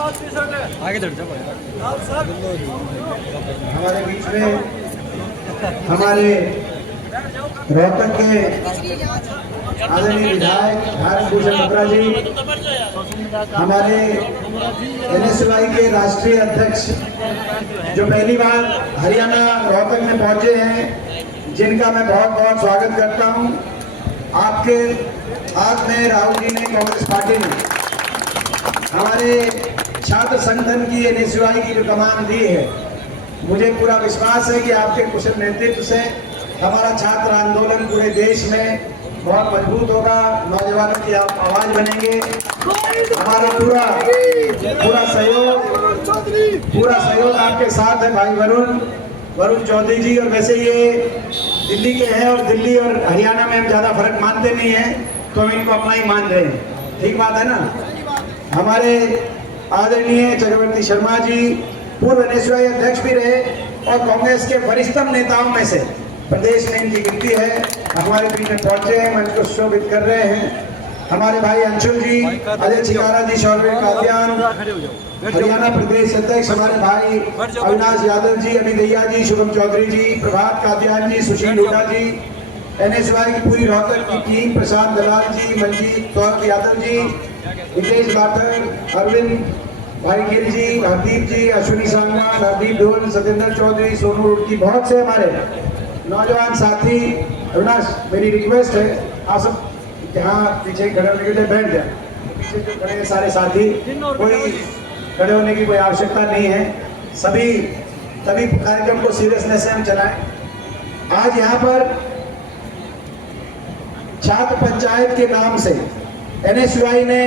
आगे चढ़ जाओ। हमारे बीच में हमारे रोहतक के आदरणीय विधायक भारत भूषण बत्रा जी, हमारे NSY के राष्ट्रीय अध्यक्ष जो पहली बार हरियाणा रोहतक में पहुंचे हैं, जिनका मैं बहुत बहुत स्वागत करता हूं। आपके हाथ में राहुल जी ने, कांग्रेस पार्टी ने हमारे छात्र संगठन की NSY की जो कमान दी है, मुझे पूरा विश्वास है कि आपके कुशल नेतृत्व से हमारा छात्र आंदोलन पूरे देश में बहुत मजबूत होगा। नौजवानों की आप आवाज बनेंगे। हमारा पूरा सहयोग आपके साथ है भाई वरुण चौधरी जी। और वैसे ये दिल्ली के हैं और दिल्ली और हरियाणा में हम ज्यादा फर्क मानते नहीं हैं, तो हम इनको अपना ही मान रहे हैं। ठीक बात है ना। हमारे आदरणीय चक्रवर्ती शर्मा जी पूर्व NSY अध्यक्ष भी रहे और कांग्रेस के वरिष्ठतम नेताओं में से प्रदेश में इनकी गिनती है। हमारे बीच में पहुंचे हैं, मंच को शोभित कर रहे हैं। हमारे भाई अंशुल जी, अजय चिकारा जी, शौर्य कादियान, हरियाणा प्रदेश अध्यक्ष हमारे भाई अविनाश यादव जी, अभी दैया जी, शुभम चौधरी जी, प्रभात कादियान जी, सुशील हुड्डा जी, NSY की पूरी रोहतक की टीम, प्रशांत दलाल जी, मंजीत कौर यादव जी, हितेश बाठर, अरविंद भाई गिर जी, हरदीप जी, अश्विनी सांगवान, हरदीप ढोल, सत्येंद्र चौधरी, सोनू रुड़की, बहुत से हमारे नौजवान साथी। अविनाश, मेरी रिक्वेस्ट है आप सब जहाँ पीछे खड़े होने के लिए बैठ जाए। पीछे जो खड़े हैं सारे साथी, कोई खड़े होने की कोई आवश्यकता नहीं है। सभी कार्यक्रम को सीरियसनेस से हम चलाएं। आज यहाँ पर छात्र पंचायत के नाम से NSY ने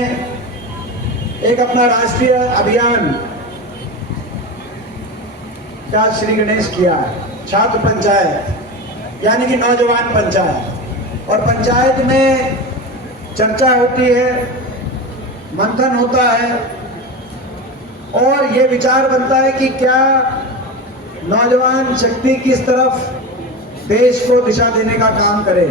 एक अपना राष्ट्रीय अभियान का श्री गणेश किया है। छात्र पंचायत यानी कि नौजवान पंचायत, और पंचायत में चर्चा होती है, मंथन होता है और ये विचार बनता है कि क्या नौजवान शक्ति किस तरफ देश को दिशा देने का काम करे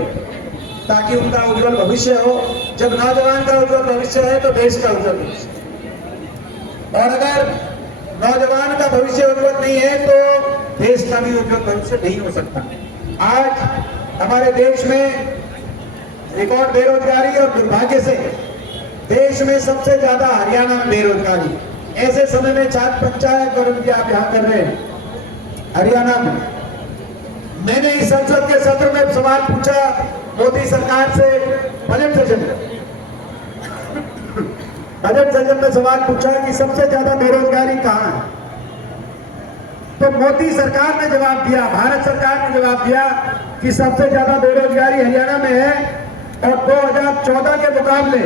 ताकि उनका उज्जवल भविष्य हो। जब नौजवान का उज्जवल भविष्य है तो देश का उज्जवल भविष्य, और अगर नौजवान का भविष्य उज्जवल नहीं है तो देश का भी उज्जवल भविष्य नहीं हो सकता। आज हमारे देश में रिकॉर्ड बेरोजगारी और दुर्भाग्य से देश में सबसे ज्यादा हरियाणा में बेरोजगारी। ऐसे समय में छात्र पंचायत और उनकी आप यहाँ कर रहे हैं हरियाणा में। मैंने इस संसद के सत्र में सवाल पूछा मोदी सरकार से, बजट सत्र में सवाल पूछा कि सबसे ज्यादा बेरोजगारी कहाँ है, तो मोदी सरकार ने जवाब दिया, भारत सरकार ने जवाब दिया कि सबसे ज्यादा बेरोजगारी हरियाणा में है। और 2014 के मुकाबले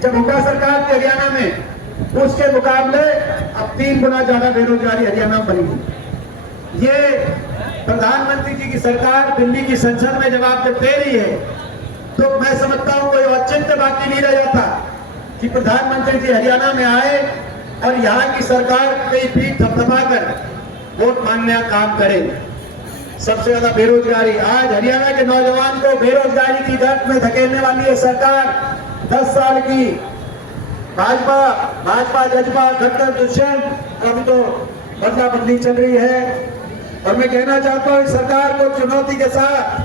जब हुड्डा सरकार थी हरियाणा में, उसके मुकाबले अब 3 गुना ज्यादा बेरोजगारी हरियाणा में बढ़ी। ये प्रधानमंत्री जी की सरकार दिल्ली की संसद में जवाब जब दे रही है तो मैं समझता हूं कोई औचित्य बाकी नहीं रह जाता कि प्रधानमंत्री जी हरियाणा में आए और यहाँ की सरकार कई पीठ थपथपाकर वोट मांगने का काम करे। सबसे ज्यादा बेरोजगारी, आज हरियाणा के नौजवान को बेरोजगारी की गर्त में धकेलने वाली है सरकार। 10 साल की भाजपा जज्बा खट्टर दुष्यंत, अभी तो बदला बदली चल रही है। और मैं कहना चाहता हूँ इस सरकार को चुनौती के साथ,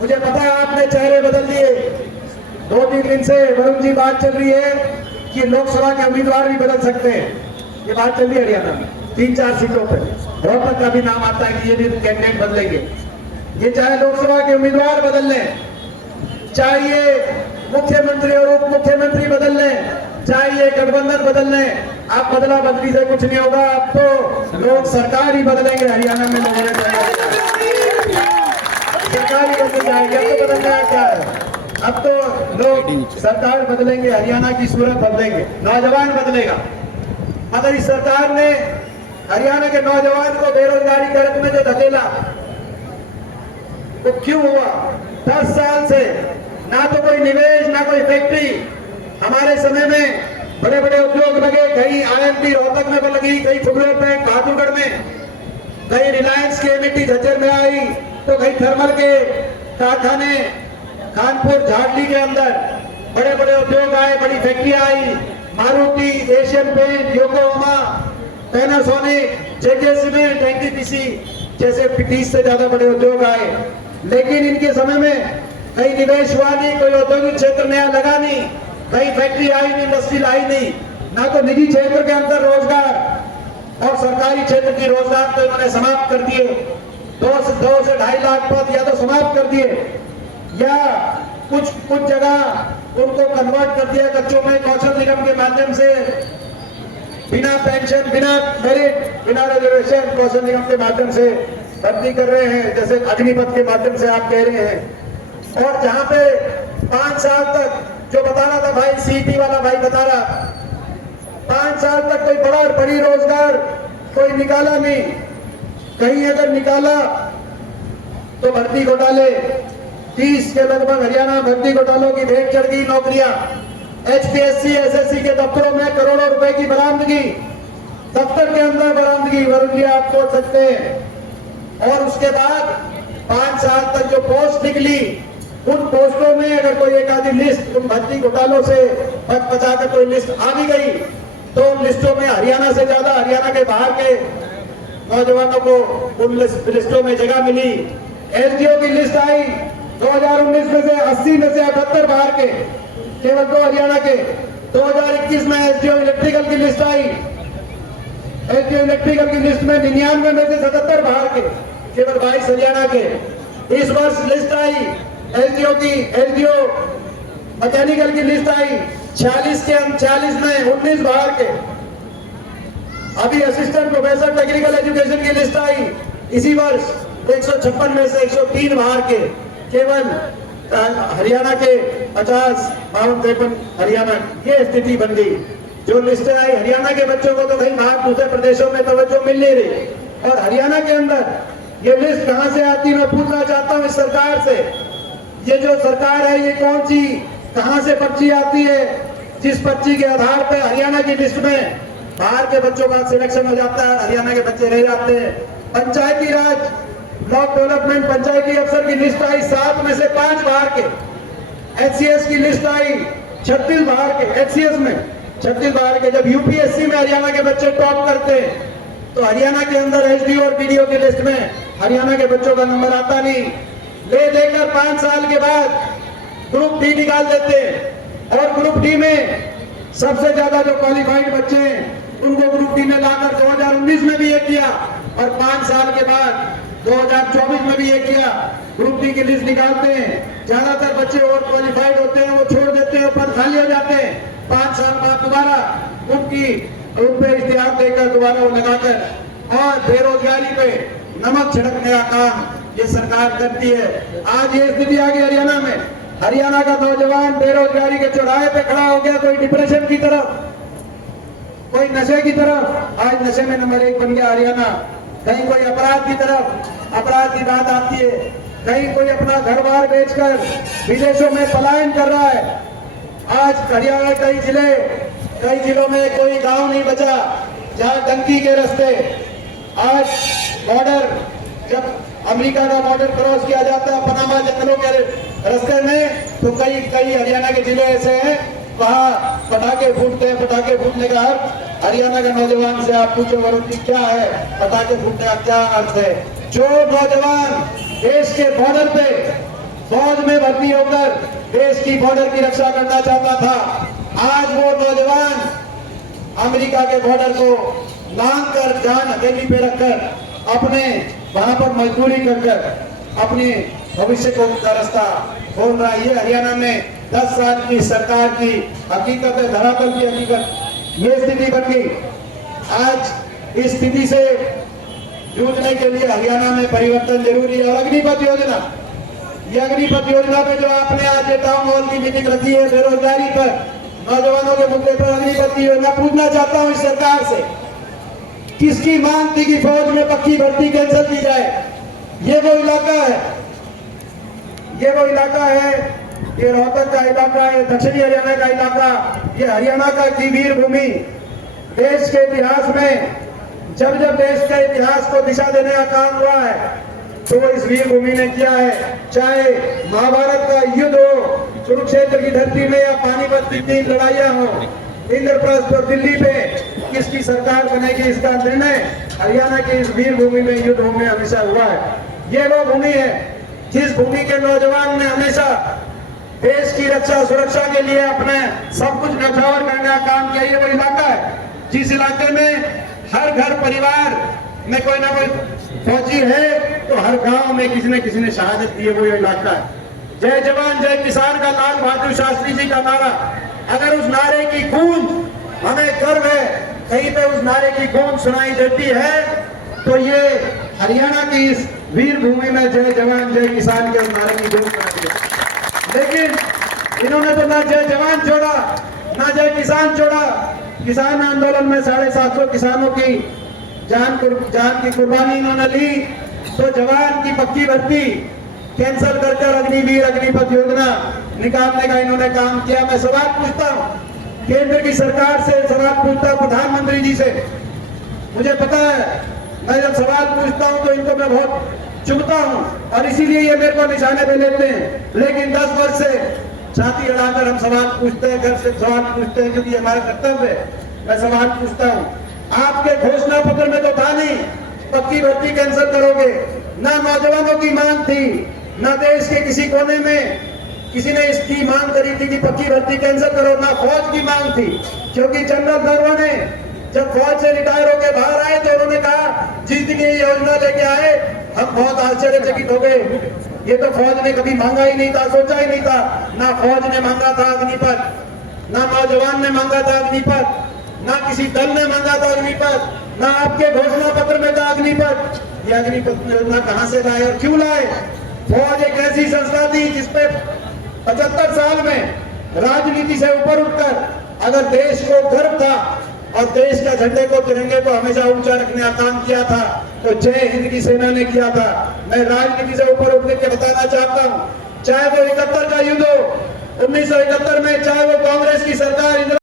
मुझे पता है आपने चेहरे बदल दिए। 2-3 दिन से वरुण जी बात चल रही है कि लोकसभा के उम्मीदवार भी बदल सकते हैं। ये बात चल रही है हरियाणा में 3-4 सीटों पर। रोहतक का भी नाम आता है कि ये भी कैंडिडेट बदलेंगे। ये चाहे लोकसभा के उम्मीदवार बदल लें, चाहे मुख्यमंत्री और उप मुख्यमंत्री बदल लें, चाहे गठबंधन बदल लें, आप बदला बदली से कुछ नहीं होगा। अब तो लोग सरकार ही बदलेंगे हरियाणा में। लोगों ने सरकार ही बदल जाएगी। अब तो बदलना क्या है, अब तो लोग सरकार बदलेंगे, हरियाणा की सूरत बदलेंगे, नौजवान बदलेगा। मगर इस सरकार ने हरियाणा के नौजवान को बेरोजगारी गर्त में जो धकेला तो क्यों हुआ? 10 साल से ना तो कोई निवेश, ना कोई फैक्ट्री। हमारे समय में बड़े बड़े उद्योग लगे, कहीं IMT रोहतक में लगी, कहीं फुटवेयर बैंक बहादुरगढ़ में, कहीं रिलायंस की एमिटी झज्जर में आई, तो कहीं थर्मल के कारखाने कानपुर झाड़ली के अंदर बड़े बड़े उद्योग आए, बड़ी फैक्ट्रियां आई। Maruti, Asian paint, Yokohama, Panasonic, JK cement, NTPC जैसे 30 से ज्यादा बड़े उद्योग आए, लेकिन इनके समय में कहीं निवेश हुआ नहीं, कोई औद्योगिक क्षेत्र नया लगा नहीं, कहीं फैक्ट्री आई नहीं, इंडस्ट्री आई नहीं, ना तो निजी क्षेत्र के अंदर रोजगार और सरकारी क्षेत्र की रोजगार तो इन्होंने समाप्त कर दिए। 2 से 2.5 लाख पद या तो समाप्त कर दिए या कुछ जगह उनको कन्वर्ट कर दिया कच्चों में कौशल निगम के माध्यम से, बिना पेंशन, बिना मेरिट, बिना रिजर्वेशन कौशल निगम के माध्यम से भर्ती कर रहे हैं, जैसे अग्निपथ के माध्यम से आप कह रहे हैं। और जहां पे 5 साल तक जो बता रहा था भाई, सीईटी वाला भाई बता रहा, 5 साल तक कोई बड़ा और बड़ी रोजगार कोई निकाला नहीं, कहीं अगर निकाला तो भर्ती घोटाले, 30 के लगभग हरियाणा भर्ती घोटालों की भेंट चढ़ गई नौकरियां, एचपीएससी, एसएससी के दफ्तरों में करोड़ों रुपए की बरामदगी, दफ्तर के अंदर बरामदगी, वरुण जी आप सोच सकते हैं। और उसके बाद 5 साल तक जो पोस्ट निकली, उन पोस्टों में अगर कोई एक आधी लिस्ट उन भर्ती घोटालों से बचाकर कोई लिस्ट आ भी गई, तो उन लिस्टों में हरियाणा से ज्यादा हरियाणा के बाहर के नौजवानों को उन लिस्टों में जगह मिली। एसडीओ की लिस्ट आई 2019 में से 80 में से 78 बाहर के, केवल 2 हरियाणा के। 2021 में एसडीओ इलेक्ट्रिकल की लिस्ट आई, एसडीओ इलेक्ट्रिकल की लिस्ट में 99 में से 77 बाहर के, केवल 22 हरियाणा के। इस वर्ष लिस्ट आई एसडीओ की, एसडीओ मैकेनिकल की लिस्ट आई 46 में 19 बाहर के। अभी असिस्टेंट प्रोफेसर टेक्निकल एजुकेशन की लिस्ट आई इसी वर्ष, 156 में से 103 बाहर के, केवल हरियाणा के 50, 52, 53 हरियाणा। ये स्थिति बन गई। जो लिस्टें आई हरियाणा के बच्चों को तो कहीं बाहर दूसरे प्रदेशों में तवज्जो मिल नहीं रही, और हरियाणा के अंदर ये लिस्ट कहां से आती है मैं पूछना चाहता हूं इस सरकार से। ये जो सरकार है ये कौन सी कहां से पर्ची आती है, जिस पर्ची के आधार पर हरियाणा की लिस्ट में बाहर के बच्चों का सिलेक्शन हो जाता है, हरियाणा के बच्चे रह जाते हैं। पंचायती राज, ब्लॉक डेवलपमेंट पंचायती अफसर की लिस्ट आई 7 में से 5 बाहर के। एचसीएस की लिस्ट आई 36 बाहर के, एचसीएस में 36 बाहर के। जब यूपीएससी में हरियाणा के बच्चे टॉप करते हैं तो हरियाणा के अंदर एसडीओ और पीडीओ की लिस्ट में हरियाणा के बच्चों का नंबर आता नहीं। ले देकर 5 साल के बाद ग्रुप डी निकाल देते हैं, और ग्रुप डी में सबसे ज्यादा जो क्वालिफाइड बच्चे हैं उनको ग्रुप डी में लाकर 2019 में भी ये किया, और 5 साल के बाद 2024 में भी ये किया। ग्रुप डी की लिस्ट निकालते हैं, ज्यादातर बच्चे और क्वालिफाइड होते हैं, वो छोड़ देते हैं, पद खाली हो जाते हैं। 5 साल बाद दोबारा उन पे इश्तिहार देकर दोबारा वो लगाकर, और बेरोजगारी पे नमक छिड़कने का काम ये सरकार करती है। आज ये स्थिति आ गई हरियाणा में। हरियाणा का नौजवान बेरोजगारी के चौराहे पे खड़ा हो गया, कोई डिप्रेशन की तरफ, कोई नशे की तरफ। आज नशे में नंबर 1 बन गया हरियाणा। कहीं कोई अपराध की तरफ, अपराध की बात आती है, कहीं कोई अपना घर बार बेचकर विदेशों में पलायन कर रहा है। आज हरियाणा कई जिलों में कोई गांव नहीं बचा जहां डंकी के रास्ते। आज बॉर्डर, जब अमेरिका का बॉर्डर क्रॉस किया जाता है पनामा जंगलों के रास्ते में, तो कई हरियाणा के जिले ऐसे हैं वहां पटाखे फूटते हैं। पटाखे फूटने का अर्थ हरियाणा के नौजवान से आप पूछो वरुण जी क्या है पटाखे फूटने का क्या अर्थ है? जो नौजवान देश के बॉर्डर पे फौज में भर्ती होकर देश की बॉर्डर की रक्षा करना चाहता था, आज वो नौजवान अमेरिका के बॉर्डर को लांग कर जान हथेली पे रखकर अपने वहां पर मजदूरी कर अपने भविष्य को का रास्ता खोल रहा है। ये हरियाणा में 10 साल की सरकार की हकीकत है, धरातल की हकीकत। ये स्थिति बन गई। आज इस स्थिति से जूझने के लिए हरियाणा में परिवर्तन जरूरी है। और अग्निपथ योजना, ये अग्निपथ योजना पे जो आपने आज टाउन हॉल की मीटिंग रखी है बेरोजगारी पर, नौजवानों के मुद्दे पर अग्निपथ की योजना, पूछना चाहता हूं इस सरकार से, किसकी मांग थी कि फौज में पक्की भर्ती कैंसिल की जाए? ये वो इलाका है, ये रोहतक का इलाका है, दक्षिणी हरियाणा का इलाका, ये हरियाणा का की वीर भूमि। देश के इतिहास में जब देश के इतिहास को दिशा देने का काम हुआ है तो वो इस वीर भूमि ने किया है। चाहे महाभारत का युद्ध हो कुरुक्षेत्र की धरती में, या पानीपत की 3 लड़ाइयां हो, इंद्रप्रस्थ और दिल्ली पे किसकी सरकार बनेगी, इसका निर्णय हरियाणा की इस वीर भूमि में, युद्ध भूमि में हमेशा हुआ है। ये वो भूमि है जिस भूमि के नौजवान ने हमेशा देश की रक्षा सुरक्षा के लिए अपने सब कुछ न्यौछावर करने का काम किया। ये वो इलाका है जिस इलाके में हर घर परिवार में कोई ना कोई फौजी है, तो हर गांव में किसी न शहादत दी है। वो ये इलाका है। जय जवान जय किसान का लाल बहादुर शास्त्री जी का नारा, अगर उस नारे की गूंज हमें गर्व है, कहीं पे उस नारे की गूंज सुनाई देती है, तो ये हरियाणा की इस वीर भूमि में जय जवान जय किसान के नारे की गूंज सुनाई है। लेकिन इन्होंने तो ना जय जवान छोड़ा, ना जय किसान छोड़ा। किसान आंदोलन में 750 किसानों की जान की कुर्बानी इन्होंने ली, तो जवान की पक्की भर्ती कैंसिल कर अग्निवीर अग्निपथ योजना निकालने का इन्होंने काम किया। मैं सवाल पूछता हूँ केंद्र की सरकार से, सवाल पूछता हूँ प्रधानमंत्री जी से। मुझे पता है मैं जब सवाल पूछता हूँ तो इनको मैं बहुत चुभता हूँ और इसीलिए ये मेरे को निशाने पे लेते हैं। लेकिन 10 वर्ष से छाती अड़ाकर हम सवाल पूछते हैं, घर से सवाल पूछते हैं, क्योंकि हमारा कर्तव्य है। मैं सवाल पूछता हूँ, आपके घोषणा पत्र में तो था नहीं पक्की भर्ती कैंसिल करोगे, ना नौजवानों की मांग थी, ना देश के किसी कोने में किसी ने इसकी मांग करी थी कि पक्की भर्ती कैंसिल करो, ना फौज की मांग थी। क्योंकि जनरल नरवणे जब फौज से रिटायर होकर बाहर आए तो उन्होंने कहा जीत की योजना लेके आए, हम बहुत आश्चर्यचकित हो गए। ये तो फौज ने कभी मांगा ही नहीं था, सोचा ही नहीं था। ना फौज ने मांगा था अग्निपथ, ना नौजवान ने मांगा था अग्निपथ, ना किसी दल ने मांगा था अग्निपथ, ना आपके घोषणा पत्र में था अग्निपथ। ये अग्निपथ योजना कहां से लाए और क्यों लाए? फौज एक ऐसी संस्था थी जिसपे 75 साल में राजनीति से ऊपर उठकर अगर देश को गर्व था और देश का झंडे को, तिरंगे को हमेशा ऊंचा रखने का काम किया था, तो जय हिंद की सेना ने किया था। मैं राजनीति से ऊपर उठ के बताना चाहता हूँ, चाहे वो 71 का युद्ध हो, 1971 में, चाहे वो कांग्रेस की सरकार